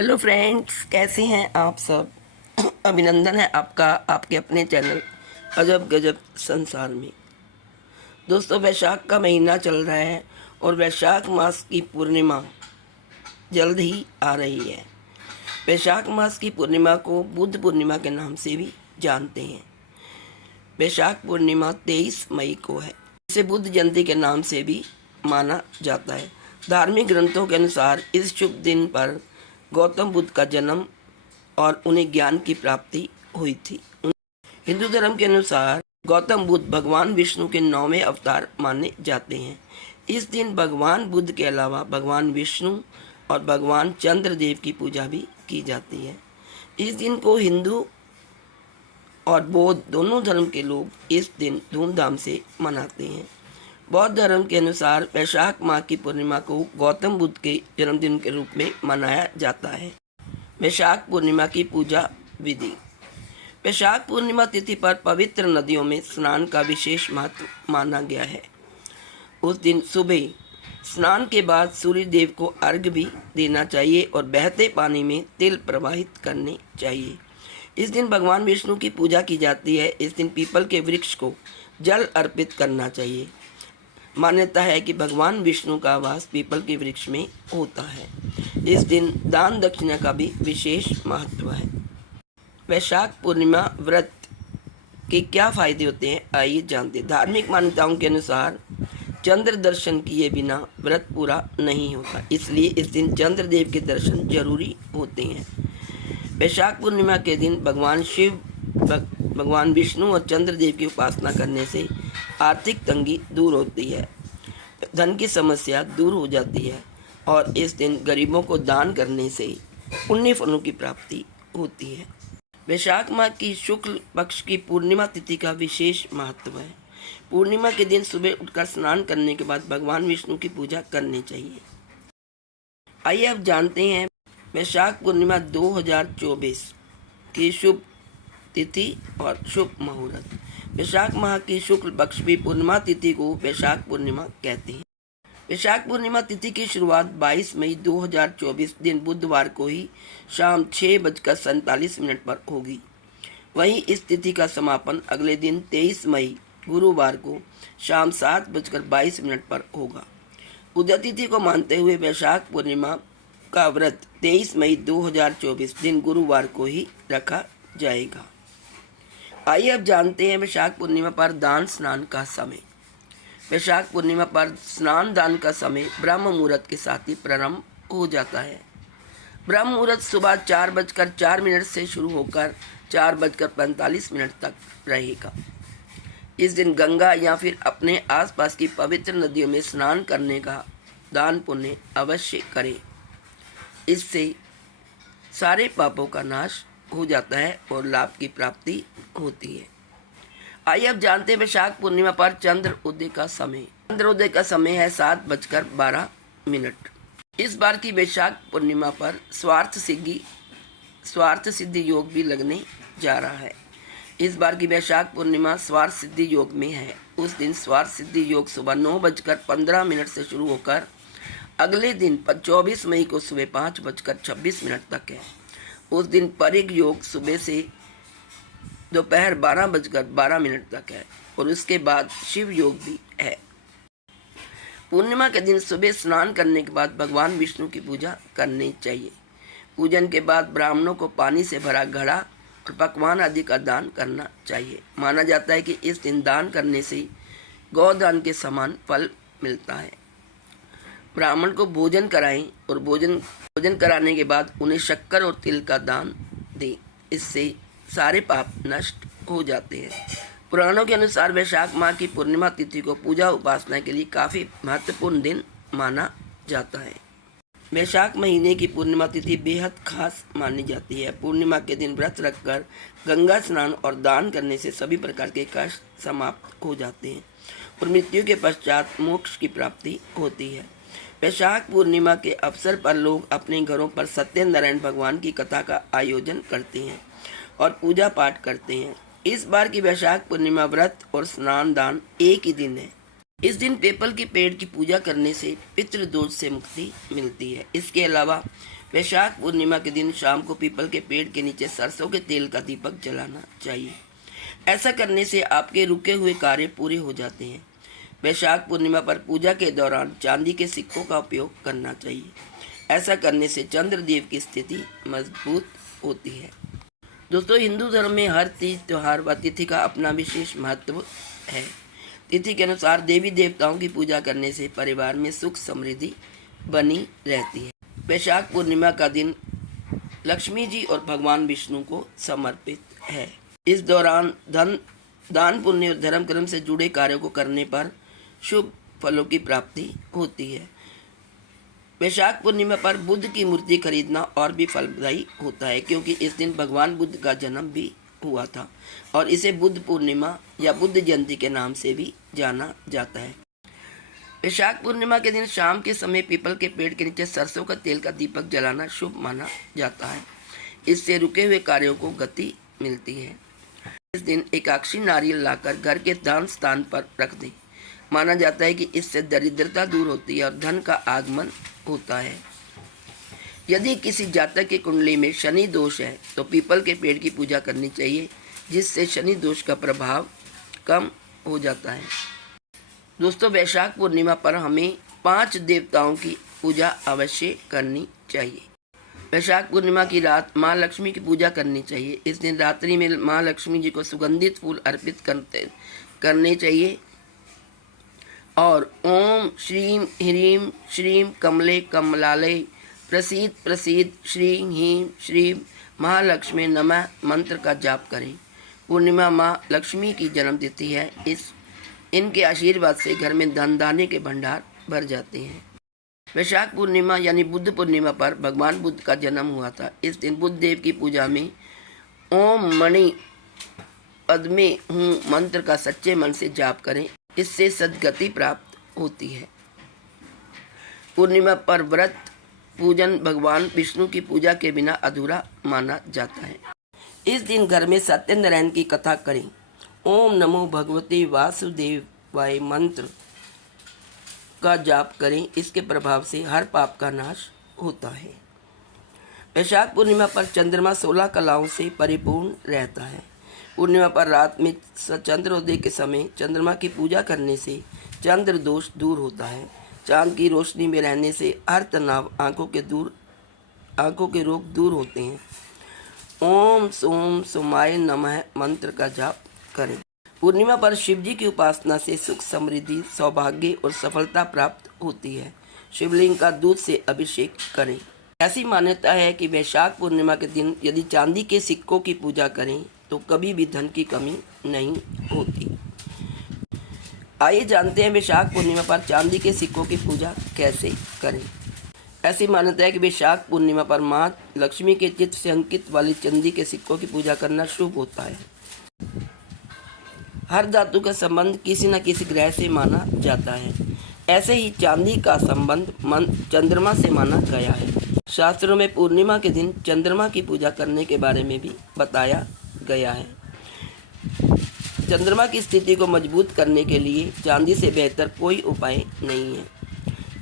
Hello friends, कैसे हैं आप सब। अभिनंदन है आपका आपके अपने चैनल अजब गजब संसार में। दोस्तों, वैशाख का महीना चल रहा है और वैशाख मास की पूर्णिमा जल्द ही आ रही है। वैशाख मास की पूर्णिमा को बुद्ध पूर्णिमा के नाम से भी जानते हैं। वैशाख पूर्णिमा 23 मई को है। इसे बुद्ध जयंती के नाम से भी माना जाता है। धार्मिक ग्रंथों के अनुसार इस शुभ दिन पर गौतम बुद्ध का जन्म और उन्हें ज्ञान की प्राप्ति हुई थी। हिंदू धर्म के अनुसार गौतम बुद्ध भगवान विष्णु के 9वें अवतार माने जाते हैं। इस दिन भगवान बुद्ध के अलावा भगवान विष्णु और भगवान चंद्रदेव की पूजा भी की जाती है। इस दिन को हिंदू और बौद्ध दोनों धर्म के लोग इस दिन धूमधाम से मनाते हैं। बौद्ध धर्म के अनुसार वैशाख माह की पूर्णिमा को गौतम बुद्ध के जन्मदिन के रूप में मनाया जाता है। वैशाख पूर्णिमा की पूजा विधि। वैशाख पूर्णिमा तिथि पर पवित्र नदियों में स्नान का विशेष महत्व माना गया है। उस दिन सुबह स्नान के बाद सूर्य देव को अर्घ्य भी देना चाहिए और बहते पानी में तिल प्रवाहित करने चाहिए। इस दिन भगवान विष्णु की पूजा की जाती है। इस दिन पीपल के वृक्ष को जल अर्पित करना चाहिए। मान्यता है कि भगवान विष्णु का वास पीपल के वृक्ष में होता है। इस दिन दान दक्षिणा का भी विशेष महत्व है। वैशाख पूर्णिमा व्रत के क्या फायदे होते हैं, आइए जानते हैं। धार्मिक मान्यताओं के अनुसार चंद्र दर्शन किए बिना व्रत पूरा नहीं होता, इसलिए इस दिन चंद्रदेव के दर्शन जरूरी होते हैं। वैशाख पूर्णिमा के दिन भगवान शिव, भगवान विष्णु और चंद्रदेव की उपासना करने से आर्थिक तंगी दूर होती है, धन की समस्या दूर हो जाती है और इस दिन गरीबों को दान करने से पुण्य फलों की प्राप्ति होती है। वैशाख माह की शुक्ल पक्ष की पूर्णिमा तिथि का विशेष महत्व है। पूर्णिमा के दिन सुबह उठकर स्नान करने के बाद भगवान विष्णु की पूजा करनी चाहिए। आइए अब जानते हैं वैशाख पूर्णिमा 2024 की शुभ तिथि और शुभ मुहूर्त। वैशाख माह की शुक्ल पक्ष की पूर्णिमा तिथि को वैशाख पूर्णिमा कहते हैं। वैशाख पूर्णिमा तिथि की शुरुआत 22 मई 2024 दिन बुधवार को ही शाम 6:47 पर होगी। वहीं इस तिथि का समापन अगले दिन 23 मई गुरुवार को शाम 7:22 पर होगा। उदय तिथि को मानते हुए वैशाख पूर्णिमा का व्रत 23 मई 2024 दिन गुरुवार को ही रखा जाएगा। आइए अब जानते हैं वैशाख पूर्णिमा पर दान स्नान का समय। वैशाख पूर्णिमा पर स्नान दान का समय ब्रह्म मुहूर्त के साथ ही प्रारंभ हो जाता है। ब्रह्म मुहूर्त सुबह 4:04 से शुरू होकर 4:45 तक रहेगा। इस दिन गंगा या फिर अपने आसपास की पवित्र नदियों में स्नान करने का दान पुण्य अवश्य करें। इससे सारे पापों का नाश हो जाता है और लाभ की प्राप्ति होती है। आइए अब जानते हैं वैशाख पूर्णिमा पर चंद्र उदय का समय। चंद्रोदय का समय है 7:12। इस बार की वैशाख पूर्णिमा पर स्वार्थ सिद्धि योग भी लगने जा रहा है। इस बार की वैशाख पूर्णिमा स्वार्थ सिद्धि योग में है। उस दिन स्वार्थ सिद्धि योग सुबह 9:15 से शुरू होकर अगले दिन 24 मई को सुबह 5:26 तक है। उस दिन परिग योग सुबह से दोपहर 12:12 तक है और उसके बाद शिव योग भी है। पूर्णिमा के दिन सुबह स्नान करने के बाद भगवान विष्णु की पूजा करनी चाहिए। पूजन के बाद ब्राह्मणों को पानी से भरा घड़ा और पकवान आदि का दान करना चाहिए। माना जाता है कि इस दिन दान करने से गौदान के समान फल मिलता है। ब्राह्मण को भोजन कराएं और भोजन कराने के बाद उन्हें शक्कर और तिल का दान दें। इससे सारे पाप नष्ट हो जाते हैं। पुराणों के अनुसार वैशाख माह की पूर्णिमा तिथि को पूजा उपासना के लिए काफ़ी महत्वपूर्ण दिन माना जाता है। वैशाख महीने की पूर्णिमा तिथि बेहद खास मानी जाती है। पूर्णिमा के दिन व्रत रखकर गंगा स्नान और दान करने से सभी प्रकार के कष्ट समाप्त हो जाते हैं और मृत्यु के पश्चात मोक्ष की प्राप्ति होती है। वैशाख पूर्णिमा के अवसर पर लोग अपने घरों पर सत्यनारायण भगवान की कथा का आयोजन करते हैं और पूजा पाठ करते हैं। इस बार की वैशाख पूर्णिमा व्रत और स्नान दान एक ही दिन है। इस दिन पीपल के पेड़ की पूजा करने से पितृदोष से मुक्ति मिलती है। इसके अलावा वैशाख पूर्णिमा के दिन शाम को पीपल के पेड़ के नीचे सरसों के तेल का दीपक जलाना चाहिए। ऐसा करने से आपके रुके हुए कार्य पूरे हो जाते हैं। वैशाख पूर्णिमा पर पूजा के दौरान चांदी के सिक्कों का उपयोग करना चाहिए। ऐसा करने से चंद्रदेव की स्थिति मजबूत होती है। दोस्तों, हिंदू धर्म में हर तीज त्योहार व तिथि का अपना विशेष महत्व है। तिथि के अनुसार देवी देवताओं की पूजा करने से परिवार में सुख समृद्धि बनी रहती है। वैशाख पूर्णिमा का दिन लक्ष्मी जी और भगवान विष्णु को समर्पित है। इस दौरान दान पुण्य और धर्म कर्म से जुड़े कार्यों को करने पर शुभ फलों की प्राप्ति होती है। वैशाख पूर्णिमा पर बुद्ध की मूर्ति खरीदना और भी फलदायी होता है, क्योंकि इस दिन भगवान बुद्ध का जन्म भी हुआ था और इसे बुद्ध पूर्णिमा या बुद्ध जयंती के नाम से भी जाना जाता है। वैशाख पूर्णिमा के दिन शाम के समय पीपल के पेड़ के नीचे सरसों का तेल का दीपक जलाना शुभ माना जाता है। इससे रुके हुए कार्यों को गति मिलती है। इस दिन एकाक्षी नारियल लाकर घर के दान स्थान पर रख दें। माना जाता है कि इससे दरिद्रता दूर होती है और धन का आगमन होता है। यदि किसी जातक की कुंडली में शनि दोष है तो पीपल के पेड़ की पूजा करनी चाहिए, जिससे शनि दोष का प्रभाव कम हो जाता है। दोस्तों, वैशाख पूर्णिमा पर हमें 5 देवताओं की पूजा अवश्य करनी चाहिए। वैशाख पूर्णिमा की रात माँ लक्ष्मी की पूजा करनी चाहिए। इस दिन रात्रि में माँ लक्ष्मी जी को सुगंधित फूल अर्पित करने चाहिए और ओम श्रीम ह्रीम श्रीम कमले कमलालय प्रसीद प्रसीद श्रीं ह्रीं श्रीं महालक्ष्मी नमः मंत्र का जाप करें। पूर्णिमा माँ लक्ष्मी की जन्मतिथि है। इनके आशीर्वाद से घर में धन धान्य के भंडार भर जाते हैं। वैशाख पूर्णिमा यानी बुद्ध पूर्णिमा पर भगवान बुद्ध का जन्म हुआ था। इस दिन बुद्ध देव की पूजा में ओम मणि पद्मे हूँ मंत्र का सच्चे मन से जाप करें। इससे सद्गति प्राप्त होती है। पूर्णिमा पर व्रत पूजन भगवान विष्णु की पूजा के बिना अधूरा माना जाता है। इस दिन घर में सत्यनारायण की कथा करें। ओम नमो भगवते वासुदेवाय मंत्र का जाप करें। इसके प्रभाव से हर पाप का नाश होता है। वैशाख पूर्णिमा पर चंद्रमा 16 कलाओं से परिपूर्ण रहता है। पूर्णिमा पर रात में चंद्रोदय के समय चंद्रमा की पूजा करने से चंद्र दोष दूर होता है। चांद की रोशनी में रहने से हर तनाव, आंखों के रोग दूर होते हैं। ओम सोम सोमाय नमः मंत्र का जाप करें। पूर्णिमा पर शिव जी की उपासना से सुख समृद्धि, सौभाग्य और सफलता प्राप्त होती है। शिवलिंग का दूध से अभिषेक करें। ऐसी मान्यता है कि वैशाख पूर्णिमा के दिन यदि चांदी के सिक्कों की पूजा करें तो कभी भी धन की कमी नहीं होती। आइए जानते हैं वैशाख पूर्णिमा पर चांदी के सिक्कों की पूजा कैसे करें। ऐसी मान्यता है कि वैशाख पूर्णिमा पर माँ लक्ष्मी के चित्र से अंकित वाली चांदी के सिक्कों की पूजा करना शुभ होता है। हर धातु का संबंध किसी न किसी ग्रह से माना जाता है। ऐसे ही चांदी का संबंध चंद्रमा से माना गया है। शास्त्रों में पूर्णिमा के दिन चंद्रमा की पूजा करने के बारे में भी बताया गया है। चंद्रमा की स्थिति को मजबूत करने के लिए चांदी से बेहतर कोई उपाय नहीं है।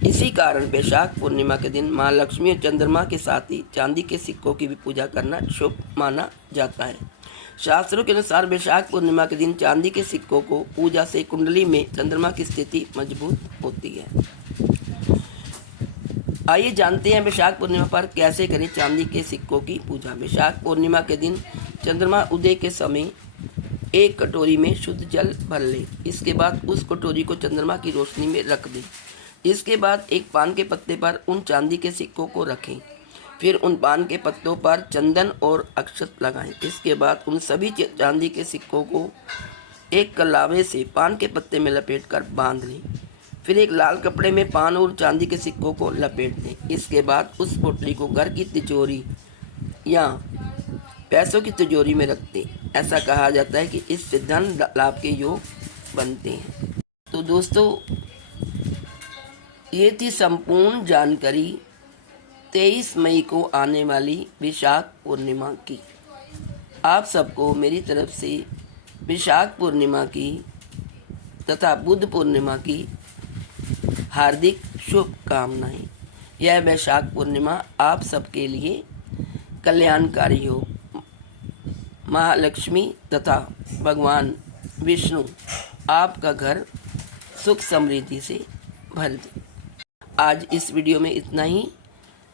इसी कारण वैशाख पूर्णिमा के दिन माँ लक्ष्मी और चंद्रमा के साथ ही चांदी के सिक्कों की भी पूजा करना शुभ माना जाता है। शास्त्रों के अनुसार वैशाख पूर्णिमा के दिन चांदी के सिक्कों को पूजा से कुंडली में चंद्रमा की स्थिति मजबूत होती है। आइए जानते हैं वैशाख पूर्णिमा पर कैसे करें चांदी के सिक्कों की पूजा। वैशाख पूर्णिमा के दिन चंद्रमा उदय के समय एक कटोरी में शुद्ध जल भर लें। इसके बाद उस कटोरी को चंद्रमा की रोशनी में रख दें। इसके बाद एक पान के पत्ते पर उन चांदी के सिक्कों को रखें। फिर उन पान के पत्तों पर चंदन और अक्षत लगाएं। इसके बाद उन सभी चांदी के सिक्कों को एक कलावे से पान के पत्ते में लपेटकर बांध लें। फिर एक लाल कपड़े में पान और चांदी के सिक्कों को लपेट दें। इसके बाद उस पोटली को घर की तिजोरी या पैसों की तिजोरी में रख दें। ऐसा कहा जाता है कि इससे धन लाभ के योग बनते हैं। तो दोस्तों, ये थी संपूर्ण जानकारी 23 मई को आने वाली वैशाख पूर्णिमा की। आप सबको मेरी तरफ से वैशाख पूर्णिमा की तथा बुद्ध पूर्णिमा की हार्दिक शुभकामनाएं। यह वैशाख पूर्णिमा आप सबके लिए कल्याणकारी हो। महालक्ष्मी तथा भगवान विष्णु आपका घर सुख समृद्धि से भर दे। आज इस वीडियो में इतना ही।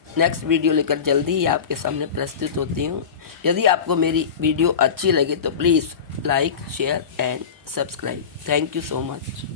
नेक्स्ट वीडियो लेकर जल्दी ही आपके सामने प्रस्तुत होती हूँ। यदि आपको मेरी वीडियो अच्छी लगे तो please like, share and subscribe. Thank you so much.